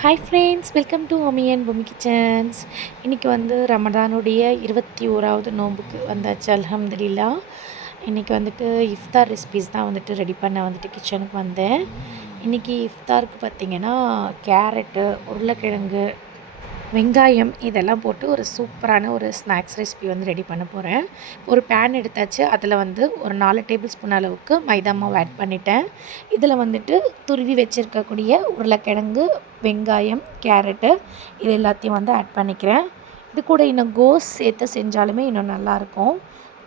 Hi friends, welcome to Homi and பூமி kitchens. இன்றைக்கி வந்து ரமதானுடைய 21வது நோன்புக்கு வந்தாச்சு. அல்ஹம்துலில்லா. இன்றைக்கி வந்துட்டு இஃப்தார் ரெசிபீஸ் தான் வந்துட்டு ரெடி பண்ண வந்துட்டு கிச்சனுக்கு வந்தேன். இன்றைக்கி இஃப்தாருக்கு பார்த்திங்கன்னா கேரட்டு, உருளைக்கிழங்கு, வெங்காயம் இதெல்லாம் போட்டு ஒரு சூப்பரான ஒரு ஸ்நாக்ஸ் ரெசிபி வந்து ரெடி பண்ண போகிறேன். ஒரு பேன் எடுத்தாச்சு. அதில் வந்து ஒரு 4 டேபிள் ஸ்பூன் அளவுக்கு மைதா மாவு ஆட் பண்ணிட்டேன். இதில் வந்துட்டு துருவி வச்சுருக்கக்கூடிய உருளைக்கிழங்கு, வெங்காயம், கேரட்டு இது எல்லாத்தையும் வந்து ஆட் பண்ணிக்கிறேன். இது கூட இன்னும் கோஸ் சேர்த்து செஞ்சாலுமே இன்னும் நல்லாயிருக்கும்.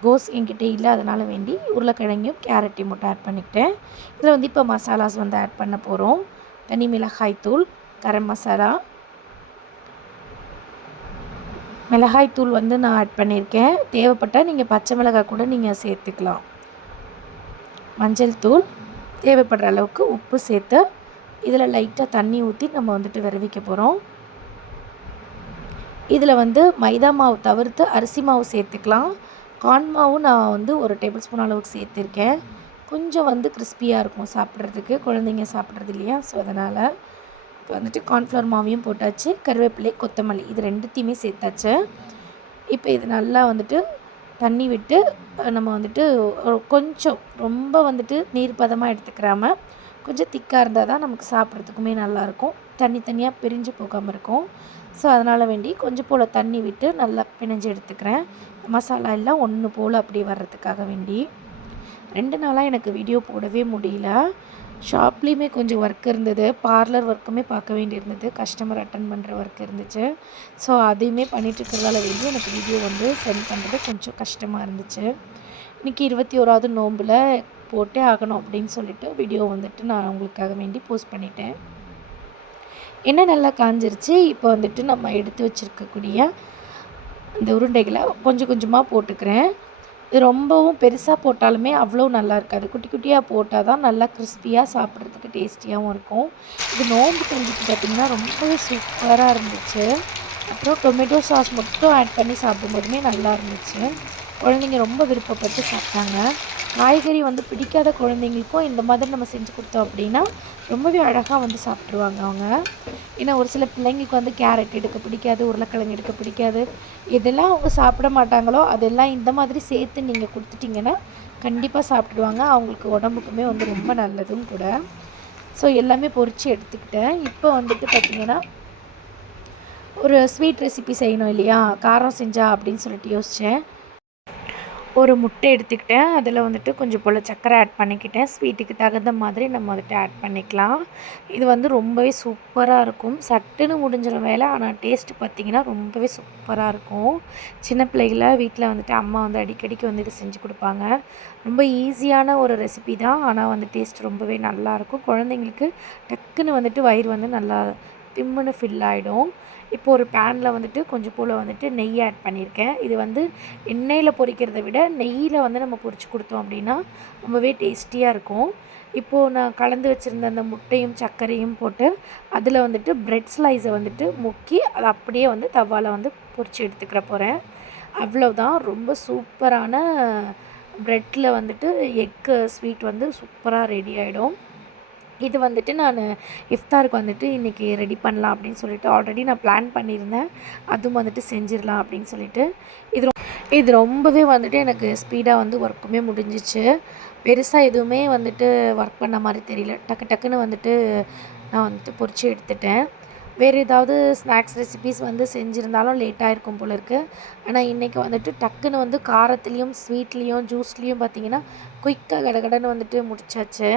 கோஸ் என்கிட்ட இல்லை, அதனால் வேண்டி உருளைக்கிழங்கையும் கேரட்டையும் மட்டும் ஆட் பண்ணிக்கிட்டேன். இதில் வந்து இப்போ மசாலாஸ் வந்து ஆட் பண்ண போகிறோம். தனி மிளகாய் தூள், கரம் மசாலா, மிளகாய் தூள் வந்து நான் ஆட் பண்ணியிருக்கேன். தேவைப்பட்டால் நீங்கள் பச்சை மிளகாய் கூட நீங்கள் சேர்த்துக்கலாம். மஞ்சள் தூள், தேவைப்படுற அளவுக்கு உப்பு சேர்த்து இதில் லைட்டாக தண்ணி ஊற்றி நம்ம வந்துட்டு விரவிக்க போகிறோம். இதில் வந்து மைதா மாவு தவிர்த்து அரிசி மாவு சேர்த்துக்கலாம். கார்ன் மாவும் நான் வந்து ஒரு டேபிள் ஸ்பூன் அளவுக்கு சேர்த்துருக்கேன். கொஞ்சம் வந்து கிறிஸ்பியாக இருக்கும் சாப்பிட்றதுக்கு, குழந்தைங்க சாப்பிட்றது இல்லையா, ஸோ அதனால் இப்போ வந்துட்டு கார்ன்ஃப்ளவர் மாவையும் போட்டாச்சு. கருவேப்பிலை, கொத்தமல்லி இது ரெண்டுத்தையுமே சேர்த்தாச்சு. இப்போ இது நல்லா வந்துட்டு தண்ணி விட்டு நம்ம வந்துட்டு கொஞ்சம் ரொம்ப வந்துட்டு நீர் பதமாக எடுத்துக்கிறாமல் கொஞ்சம் திக்காக இருந்தால் தான் நமக்கு சாப்பிட்றதுக்குமே நல்லாயிருக்கும். தனியாக பிரிஞ்சு போகாமல் இருக்கும். ஸோ அதனால் வேண்டி கொஞ்சம் போல் தண்ணி விட்டு நல்லா பிணைஞ்சு எடுத்துக்கிறேன். மசாலா எல்லாம் ஒன்று போல் அப்படியே வர்றதுக்காக வேண்டி. 2 நாளாக எனக்கு வீடியோ போடவே முடியல. ஷாப்லேயுமே கொஞ்சம் ஒர்க் இருந்தது, பார்லர் ஒர்க்குமே பார்க்க வேண்டியிருந்தது, கஸ்டமர் அட்டன் பண்ணுற ஒர்க் இருந்துச்சு. ஸோ அதையுமே பண்ணிகிட்ருக்கிறதால வேண்டி எனக்கு வீடியோ வந்து சென்ட் பண்ணுறது கொஞ்சம் கஷ்டமாக இருந்துச்சு. இன்றைக்கி 21வது நோம்பில் போட்டே ஆகணும் அப்படின்னு சொல்லிட்டு வீடியோ வந்துட்டு நான் உங்களுக்காக வேண்டி போஸ்ட் பண்ணிட்டேன். எண்ணெய் நல்லா காஞ்சிருச்சு. இப்போ வந்துட்டு நம்ம எடுத்து வச்சுருக்கக்கூடிய அந்த உருண்டைகளை கொஞ்சம் கொஞ்சமாக போட்டுக்கிறேன். இது ரொம்பவும் பெருசாக போட்டாலுமே அவ்வளோ நல்லா இருக்காது. குட்டி குட்டியாக போட்டால் தான் நல்லா கிறிஸ்பியாக சாப்பிட்றதுக்கு டேஸ்டியாகவும் இருக்கும். இது நோம்பு கஞ்சிக்கு பார்த்திங்கன்னா ரொம்பவே சூப்பராக இருந்துச்சு. அப்புறம் டொமேட்டோ சாஸ் மட்டும் ஆட் பண்ணி சாப்பிடும்போதுமே நல்லா இருந்துச்சு. குழந்தைங்க ரொம்ப விருப்பப்பட்டு சாப்பிட்டாங்க. காய்கறி வந்து பிடிக்காத குழந்தைங்களுக்கும் இந்த மாதிரி நம்ம செஞ்சு கொடுத்தோம் அப்படின்னா ரொம்பவே அழகாக வந்து சாப்பிட்ருவாங்க அவங்க. ஏன்னா ஒரு சில பிள்ளைங்களுக்கு வந்து கேரட் எடுக்க பிடிக்காது, உருளைக்கிழங்கு எடுக்க பிடிக்காது. எதெல்லாம் அவங்க சாப்பிட மாட்டாங்களோ அதெல்லாம் இந்த மாதிரி சேர்த்து நீங்கள் கொடுத்துட்டிங்கன்னா கண்டிப்பாக சாப்பிடுவாங்க. அவங்களுக்கு உடம்புக்குமே வந்து ரொம்ப நல்லதும் கூட. ஸோ எல்லாமே பொரித்து எடுத்துக்கிட்டேன். இப்போ வந்துட்டு பார்த்திங்கன்னா ஒரு ஸ்வீட் ரெசிபி செய்யணும் இல்லையா, காரம் செஞ்சா அப்படின்னு சொல்லிட்டு யோசித்தேன். ஒரு முட்டை எடுத்துக்கிட்டேன். அதில் வந்துட்டு கொஞ்சம் போல் சர்க்கரை ஆட் பண்ணிக்கிட்டேன். ஸ்வீட்டுக்கு தகுந்த மாதிரி நம்ம வந்துட்டு ஆட் பண்ணிக்கலாம். இது வந்து ரொம்பவே சூப்பராக இருக்கும். சட்டுன்னு முடிஞ்சிடும் வேலை. ஆனால் டேஸ்ட்டு பார்த்திங்கன்னா ரொம்பவே சூப்பராக இருக்கும். சின்ன பிள்ளைகளை வீட்டில் வந்துட்டு அம்மா வந்து அடிக்கடிக்கு வந்து இது செஞ்சு கொடுப்பாங்க. ரொம்ப ஈஸியான ஒரு ரெசிபி தான். ஆனால் வந்து டேஸ்ட் ரொம்பவே நல்லாயிருக்கும். குழந்தைங்களுக்கு டக்குன்னு வந்துட்டு வயிறு வந்து நல்லா திம்முன்னு ஃபில் ஆகிடும். இப்போ ஒரு பேனில் வந்துட்டு கொஞ்சம் போல் வந்துட்டு நெய் ஆட் பண்ணியிருக்கேன். இது வந்து எண்ணெயில் பொரிக்கிறத விட நெய்யில் வந்து நம்ம பொரித்து கொடுத்தோம் அப்படின்னா ரொம்பவே டேஸ்டியாக இருக்கும். இப்போது நான் கலந்து வச்சுருந்த அந்த முட்டையும் சர்க்கரையும் போட்டு அதில் வந்துட்டு ப்ரெட் ஸ்லைஸை வந்துட்டு முக்கி அதை அப்படியே வந்து தவாவில் வந்து பொரித்து எடுத்துக்கிற போகிறேன். அவ்வளோதான். ரொம்ப சூப்பரான ப்ரெட்டில் வந்துட்டு எக்கு ஸ்வீட் வந்து சூப்பராக ரெடி ஆகிடும். இது வந்துட்டு நான் இஃப்தாருக்கு வந்துட்டு இன்றைக்கி ரெடி பண்ணலாம் அப்படின்னு சொல்லிட்டு ஆல்ரெடி நான் பிளான் பண்ணியிருந்தேன். அதுவும் வந்துட்டு செஞ்சிடலாம் அப்படின்னு சொல்லிட்டு இது ரொம்பவே வந்துட்டு எனக்கு ஸ்பீடாக வந்து ஒர்க்குமே முடிஞ்சிச்சு. பெருசாக எதுவுமே வந்துட்டு ஒர்க் பண்ண மாதிரி தெரியல. டக்குன்னு வந்துட்டு நான் வந்துட்டு பொரித்து எடுத்துட்டேன். வேறு ஏதாவது ஸ்நாக்ஸ் ரெசிபீஸ் வந்து செஞ்சுருந்தாலும் லேட்டாக இருக்கும் போல இருக்குது. ஆனால் இன்றைக்கி வந்துட்டு டக்குன்னு வந்து காரத்துலேயும் ஸ்வீட்லேயும் ஜூஸ்லேயும் பார்த்திங்கன்னா குயிக்காக கடகடன்னு வந்துட்டு முடிச்சாச்சு.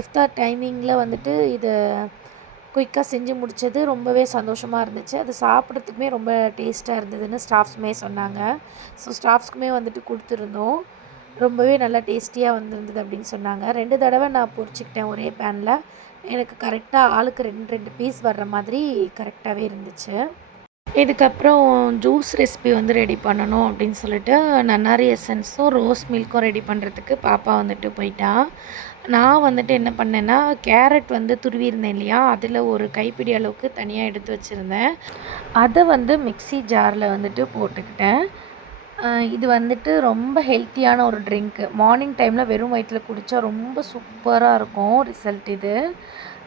இஃப்தார் டைமிங்கில் வந்துட்டு இதை குயிக்காக செஞ்சு முடித்தது ரொம்பவே சந்தோஷமாக இருந்துச்சு. அது சாப்பிட்றதுக்குமே ரொம்ப டேஸ்ட்டாக இருந்ததுன்னு ஸ்டாஃப்ஸுமே சொன்னாங்க. ஸோ ஸ்டாஃப்ஸ்க்குமே வந்துட்டு கொடுத்துருந்தோம். ரொம்பவே நல்லா டேஸ்டியாக வந்திருந்தது அப்படின்னு சொன்னாங்க. 2 தடவை நான் பொரிச்சிக்கிட்டேன் ஒரே பேனில். எனக்கு கரெக்டாக ஆளுக்கு 2 பீஸ் வர்ற மாதிரி கரெக்டாகவே இருந்துச்சு. இதுக்கப்புறம் ஜூஸ் ரெசிபி வந்து ரெடி பண்ணணும் அப்படின்னு சொல்லிட்டு நன்னாரி எசன்ஸும் ரோஸ் மில்க்கும் ரெடி பண்ணுறதுக்கு பாப்பா வந்துட்டு போயிட்டா. நான் வந்துட்டு என்ன பண்ணேன்னா கேரட் வந்து துருவியிருந்தேன் இல்லையா, அதில் ஒரு கைப்பிடி அளவுக்கு தனியாக எடுத்து வச்சுருந்தேன். அதை வந்து மிக்ஸி ஜாரில் வந்துட்டு போட்டுக்கிட்டேன். இது வந்துட்டு ரொம்ப ஹெல்த்தியான ஒரு ட்ரிங்க்கு. மார்னிங் டைமில் வெறும் வயிற்றில் குடித்தா ரொம்ப சூப்பராக இருக்கும் ரிசல்ட் இது.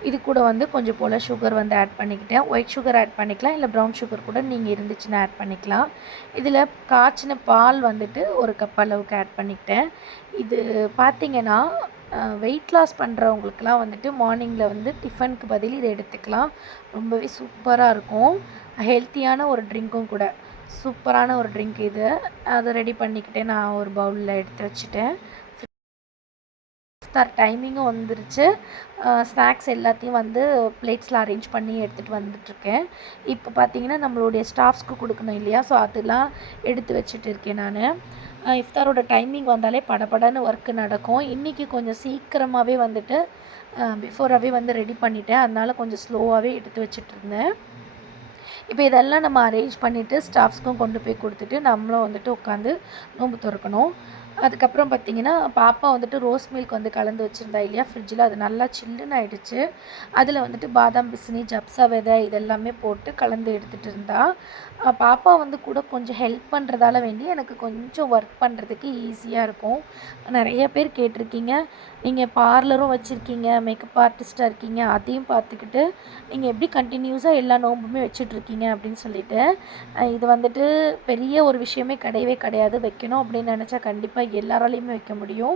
இது கூட வந்து கொஞ்சம் போல் சுகர் வந்து ஆட் பண்ணிக்கிட்டேன். ஒயிட் சுகர் ஆட் பண்ணிக்கலாம், இல்லை ப்ரௌன் சுகர் கூட நீங்கள் இருந்துச்சுன்னா ஆட் பண்ணிக்கலாம். இதில் காய்ச்சின பால் வந்துட்டு 1 கப் அளவுக்கு ஆட் பண்ணிக்கிட்டேன். இது பார்த்திங்கன்னா வெயிட் லாஸ் பண்ணுறவங்களுக்குலாம் வந்துட்டு மார்னிங்கில் வந்து டிஃபனுக்கு பதில் இதை எடுத்துக்கலாம். ரொம்பவே சூப்பராக இருக்கும். ஹெல்த்தியான ஒரு ட்ரிங்க்கும் கூட. சூப்பரான ஒரு ட்ரிங்க் இது. அதை ரெடி பண்ணிக்கிட்டே நான் ஒரு பவுலில் எடுத்து வச்சுட்டேன். டைமிங்கும் வந்துருச்சு. ஸ்நாக்ஸ் எல்லாத்தையும் வந்து பிளேட்ஸில் அரேஞ்ச் பண்ணி எடுத்துகிட்டு வந்துட்டுருக்கேன். இப்போ பார்த்திங்கன்னா நம்மளுடைய ஸ்டாஃப்ஸ்க்கு கொடுக்கணும் இல்லையா, ஸோ அதெல்லாம் எடுத்து வச்சுட்டு இருக்கேன் நான். இஃப்தாரோட டைமிங் வந்தாலே படபடன்னு ஒர்க்கு நடக்கும். இன்றைக்கி கொஞ்சம் சீக்கிரமாகவே வந்துட்டு பிஃபோராகவே வந்து ரெடி பண்ணிட்டேன். அதனால் கொஞ்சம் ஸ்லோவாகவே எடுத்து வச்சுட்ருந்தேன். இப்போ இதெல்லாம் நம்ம அரேஞ்ச் பண்ணிவிட்டு ஸ்டாஃப்ஸ்க்கும் கொண்டு போய் கொடுத்துட்டு நம்மளும் வந்துட்டு உட்காந்து நோன்பு திறக்கணும். அதுக்கப்புறம் பார்த்திங்கன்னா பாப்பா வந்துட்டு ரோஸ் மில்க் வந்து கலந்து வச்சுருந்தா இல்லையா ஃப்ரிட்ஜில், அது நல்லா சில்லுன்னு ஆகிடுச்சு. அதில் வந்துட்டு பாதாம் பிசினி, ஜப்சா விதை இதெல்லாமே போட்டு கலந்து எடுத்துகிட்டு இருந்தா. பாப்பா வந்து கூட கொஞ்சம் ஹெல்ப் பண்ணுறதால வேண்டி எனக்கு கொஞ்சம் ஒர்க் பண்ணுறதுக்கு ஈஸியாக இருக்கும். நிறைய பேர் கேட்டிருக்கீங்க, நீங்கள் பார்லரும் வச்சுருக்கீங்க, மேக்கப் ஆர்டிஸ்ட்டாக இருக்கீங்க, அதையும் பார்த்துக்கிட்டு நீங்கள் எப்படி கண்டினியூஸாக எல்லா நோம்புமே வச்சிட்ருக்கீங்க அப்படின்னு சொல்லிட்டு. இது வந்துட்டு பெரிய ஒரு விஷயமே கிடையவே கிடையாது. வைக்கணும் அப்படின்னு நினச்சா கண்டிப்பாக எல்லாராலையுமே வைக்க முடியும்.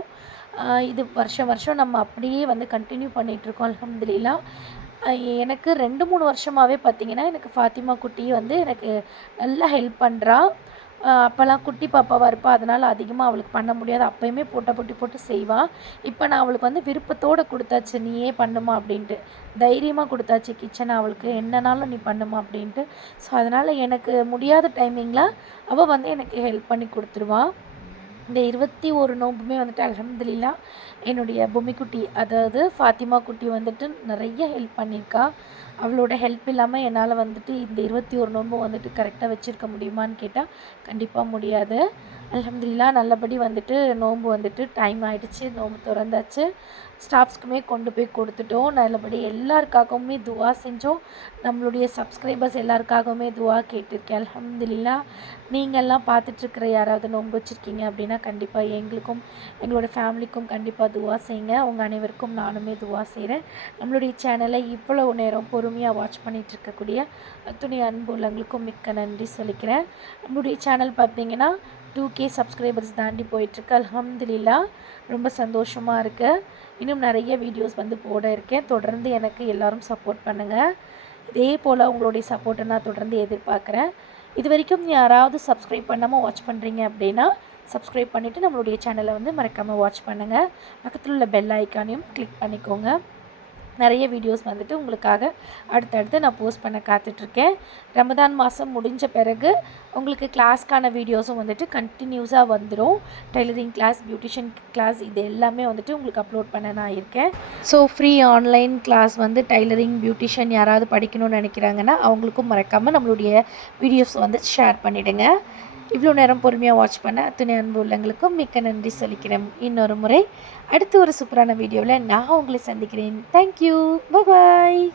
இது வருஷம் வருஷம் நம்ம அப்படியே வந்து கண்டினியூ பண்ணிகிட்ருக்கோம் அல்ஹம்துலில்லாஹ். எனக்கு 2-3 வருஷமாகவே பார்த்திங்கன்னா எனக்கு ஃபாத்திமா குட்டி வந்து எனக்கு நல்லா ஹெல்ப் பண்ணுறா. அப்போல்லாம் குட்டி பாப்பாவாக இருப்பா, அதனால் அதிகமாக அவளுக்கு பண்ண முடியாது. அப்போயுமே போட்டி போட்டு செய்வாள். இப்போ நான் அவளுக்கு வந்து விருப்பத்தோடு கொடுத்தாச்சு, நீயே பண்ணுமா அப்படின்ட்டு. தைரியமாக கொடுத்தாச்சு கிச்சனை அவளுக்கு, என்னன்னாலும் நீ பண்ணுமா அப்படின்ட்டு. ஸோ அதனால் எனக்கு முடியாத டைமிங்கில் அவள் வந்து எனக்கு ஹெல்ப் பண்ணி கொடுத்துருவாள். இந்த 21 நோம்புமே வந்துட்டு அல்ஹம்துலில்லாஹ் என்னுடைய பொம்மிக்குட்டி, அதாவது ஃபாத்திமா குட்டி வந்துட்டு நிறைய ஹெல்ப் பண்ணியிருக்கா. அவளோட ஹெல்ப் இல்லாமல் என்னால் வந்துட்டு இந்த 21 நோன்பும் வந்துட்டு கரெக்டாக வச்சுருக்க முடியுமான்னு கேட்டால் கண்டிப்பாக முடியாது. அல்ஹம்துலில்லாஹ் நல்லபடி வந்துட்டு நோன்பு வந்துட்டு டைம் ஆகிடுச்சு, நோன்பு திறந்தாச்சு. ஸ்டாஃப்ஸ்க்குமே கொண்டு போய் கொடுத்துட்டோம். நல்லபடி எல்லாருக்காகவுமே துவா செஞ்சோம். நம்மளுடைய சப்ஸ்கிரைபர்ஸ் எல்லாருக்காகவுமே துவா கேட்டிருக்கேன். அல்ஹம்துலில்லாஹ். நீங்கள்லாம் பார்த்துட்ருக்கிற யாராவது நோன்பு வச்சுருக்கீங்க அப்படின்னா கண்டிப்பாக எங்களுக்கும் எங்களோட ஃபேமிலிக்கும் கண்டிப்பாக துவா செய்யுங்க. உங்கள் அனைவருக்கும் நானுமே துவா செய்கிறேன். நம்மளுடைய சேனலை இவ்வளவு நேரம் பொறுமையாக வாட்ச் பண்ணிகிட்ருக்கக்கூடிய அத்துணை அன்பு உள்ளவங்களுக்கும் மிக்க நன்றி சொல்லிக்கிறேன். நம்மளுடைய சேனல் பார்த்திங்கன்னா 2K சப்ஸ்கிரைபர்ஸ் தாண்டி போயிட்டுருக்கு. அல்ஹம்துலில்லாஹ் ரொம்ப சந்தோஷமாக இருக்குது. இன்னும் நிறைய வீடியோஸ் வந்து போட இருக்கேன். தொடர்ந்து எனக்கு எல்லோரும் சப்போர்ட் பண்ணுங்கள். இதே போல் உங்களுடைய சப்போர்ட்டை நான் தொடர்ந்து எதிர்பார்க்குறேன். இது வரைக்கும் யாராவது சப்ஸ்கிரைப் பண்ணாமல் வாட்ச் பண்ணுறீங்க அப்படின்னா சப்ஸ்கிரைப் பண்ணிவிட்டு நம்மளுடைய சேனலை வந்து மறக்காமல் வாட்ச் பண்ணுங்கள். பக்கத்தில் உள்ள பெல் ஐக்கானையும் கிளிக் பண்ணிக்கோங்க. நிறைய வீடியோஸ் வந்துட்டு உங்களுக்காக அடுத்தடுத்து நான் போஸ்ட் பண்ண காத்துட்ருக்கேன். ரமதான் மாதம் முடிஞ்ச பிறகு உங்களுக்கு கிளாஸ்க்கான வீடியோஸும் வந்துட்டு கண்டினியூஸாக வந்துடும். டெய்லரிங் கிளாஸ், பியூட்டிஷியன் கிளாஸ் இது எல்லாமே வந்துட்டு உங்களுக்கு அப்லோட் பண்ண நான் இருக்கேன். ஸோ ஃப்ரீ ஆன்லைன் கிளாஸ் வந்து டெய்லரிங், பியூட்டிஷியன் யாராவது படிக்கணும்னு நினைக்கிறாங்கன்னா அவங்களுக்கும் மறக்காமல் நம்மளுடைய வீடியோஸ் வந்து ஷேர் பண்ணிவிடுங்க. இவ்வளோ நேரம் பொறுமையாக வாட்ச் பண்ண அத்துணை அன்பு உள்ளவங்களுக்கும் மிக்க நன்றி சொல்லிக்கிறேன். இன்னொரு முறை அடுத்து ஒரு சூப்பரான வீடியோவில் நான் உங்களை சந்திக்கிறேன். தேங்க்யூ, பாய்.